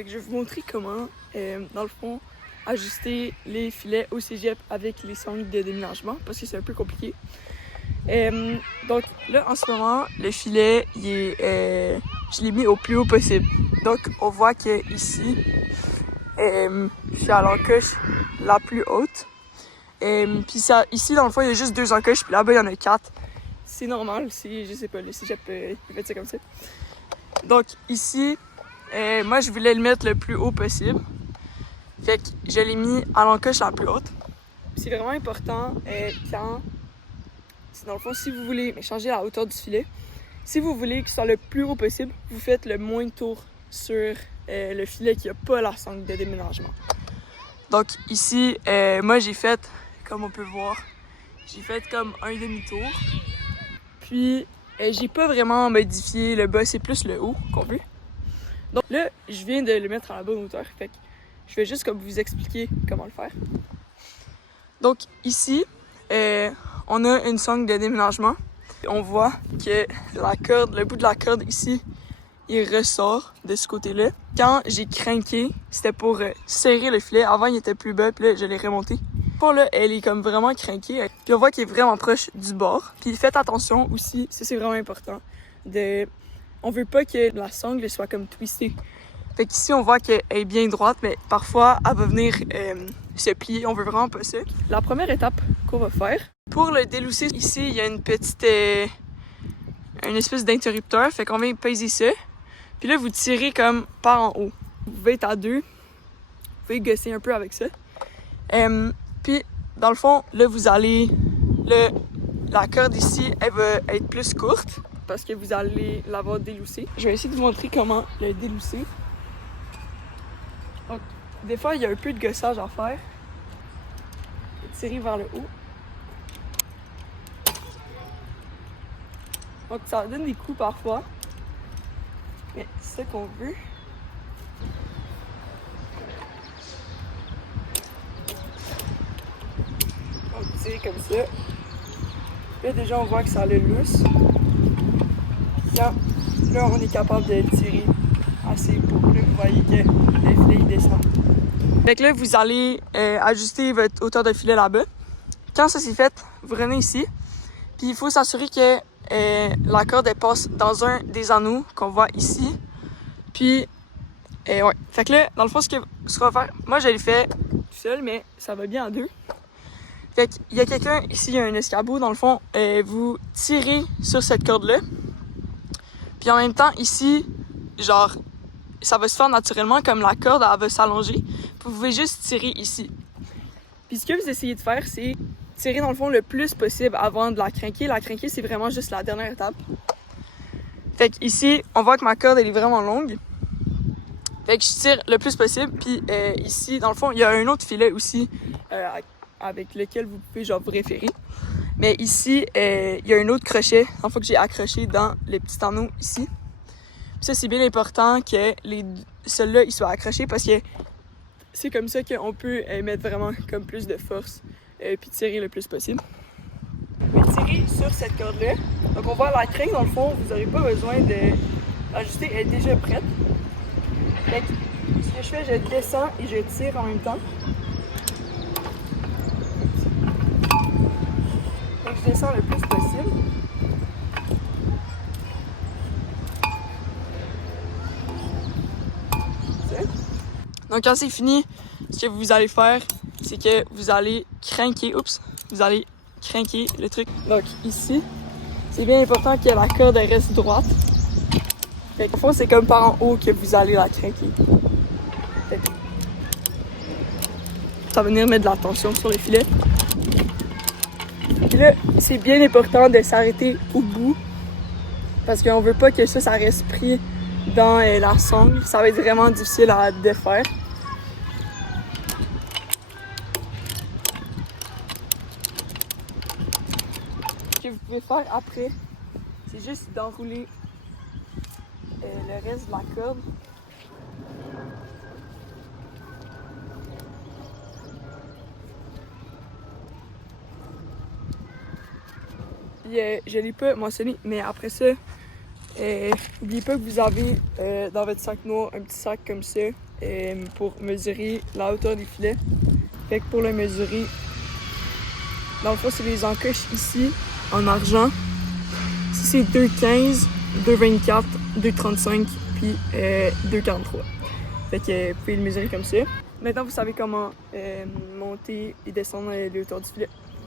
Fait que je vais vous montrer comment, dans le fond, ajuster les filets au cégep avec les sangles de déménagement parce que c'est un peu compliqué. Donc là, en ce moment, le filet, je l'ai mis au plus haut possible. Donc, on voit que ici, je suis à l'encoche la plus haute. Puis ça, ici, dans le fond, il y a juste 2 encoches, puis là-bas, il y en a 4. C'est normal, je sais pas, le cégep, il fait ça comme ça. Donc ici, moi, je voulais le mettre le plus haut possible. Fait que je l'ai mis à l'encoche la plus haute. C'est vraiment important quand... Dans le fond, si vous voulez changer la hauteur du filet, si vous voulez qu'il soit le plus haut possible, vous faites le moins de tours sur le filet qui n'a pas la sangle de déménagement. Donc ici, moi j'ai fait, comme on peut voir, j'ai fait comme un demi-tour. Puis j'ai pas vraiment modifié le bas, c'est plus le haut qu'on veut. Donc là, je viens de le mettre à la bonne hauteur, fait que je vais juste comme vous expliquer comment le faire. Donc ici, on a une sangle de déménagement. On voit que la corde, le bout de la corde ici, il ressort de ce côté-là. Quand j'ai craqué, c'était pour serrer le filet. Avant, il était plus bas, puis là, je l'ai remonté. Pour là, elle est comme vraiment craquée. Puis on voit qu'il est vraiment proche du bord. Puis faites attention aussi, ça c'est vraiment important, on veut pas que la sangle soit comme twistée. Fait qu'ici, on voit qu'elle est bien droite, mais parfois, elle va venir se plier. On veut vraiment pas ça. La première étape qu'on va faire, pour le délousser, ici, il y a une petite... une espèce d'interrupteur. Fait qu'on vient peser ça. Puis là, vous tirez comme par en haut. Vous pouvez être à 2. Vous pouvez gosser un peu avec ça. Puis, dans le fond, là, vous allez... la corde ici, elle va être plus courte parce que vous allez l'avoir déloussée. Je vais essayer de vous montrer comment le délousser. Donc, des fois, il y a un peu de gossage à faire. Tirer vers le haut. Donc, ça donne des coups parfois. Mais c'est ce qu'on veut. On tire comme ça. Là, déjà, on voit que ça a le lousse. Là, on est capable de tirer assez pour que vous voyez que le filet descend. Fait que là, vous allez ajuster votre hauteur de filet là-bas. Quand ça c'est fait, vous revenez ici. Puis il faut s'assurer que la corde elle passe dans un des anneaux qu'on voit ici. Puis, ouais. Fait que là, dans le fond, ce qu'on va faire, moi je l'ai fait tout seul, mais ça va bien à 2. Fait qu'il y a quelqu'un, ici il y a un escabeau, dans le fond, vous tirez sur cette corde-là. Puis en même temps, ici, genre, ça va se faire naturellement, comme la corde, elle va s'allonger. Vous pouvez juste tirer ici. Puis ce que vous essayez de faire, c'est tirer dans le fond le plus possible avant de la crinquer. La crinquer, c'est vraiment juste la dernière étape. Fait qu'ici, on voit que ma corde, elle est vraiment longue. Fait que je tire le plus possible. Puis ici, dans le fond, il y a un autre filet aussi avec lequel vous pouvez genre vous référer. Mais ici, il y a un autre crochet, en fait, que j'ai accroché dans les petits anneaux ici. Puis ça, c'est bien important que ceux-là, ils soient accrochés parce que c'est comme ça qu'on peut mettre vraiment comme plus de force puis tirer le plus possible. Mais tirer sur cette corde-là. Donc on voit la crinque, dans le fond, vous n'aurez pas besoin de l'ajuster, elle est déjà prête. Fait que ce que je fais, je descends et je tire en même temps. Donc je descends le plus possible. Donc quand c'est fini, ce que vous allez faire, c'est que vous allez craquer, vous allez craquer le truc. Donc ici, c'est bien important que la corde reste droite. Fait qu'au fond, c'est comme par en haut que vous allez la craquer. Ça va venir mettre de la tension sur les filets. Puis là, c'est bien important de s'arrêter au bout parce qu'on veut pas que ça reste pris dans la sangle. Ça va être vraiment difficile à défaire. Ce que vous pouvez faire après, c'est juste d'enrouler le reste de la corde. Puis je l'ai pas mentionné, mais après ça, N'oubliez pas que vous avez dans votre sac noir un petit sac comme ça pour mesurer la hauteur des filets. Fait que pour le mesurer, dans le fond, c'est les encoches ici en argent. Ici, c'est 2,15, 2,24, 2,35 puis 2,43. Fait que vous pouvez le mesurer comme ça. Maintenant, vous savez comment monter et descendre les hauteurs du filet.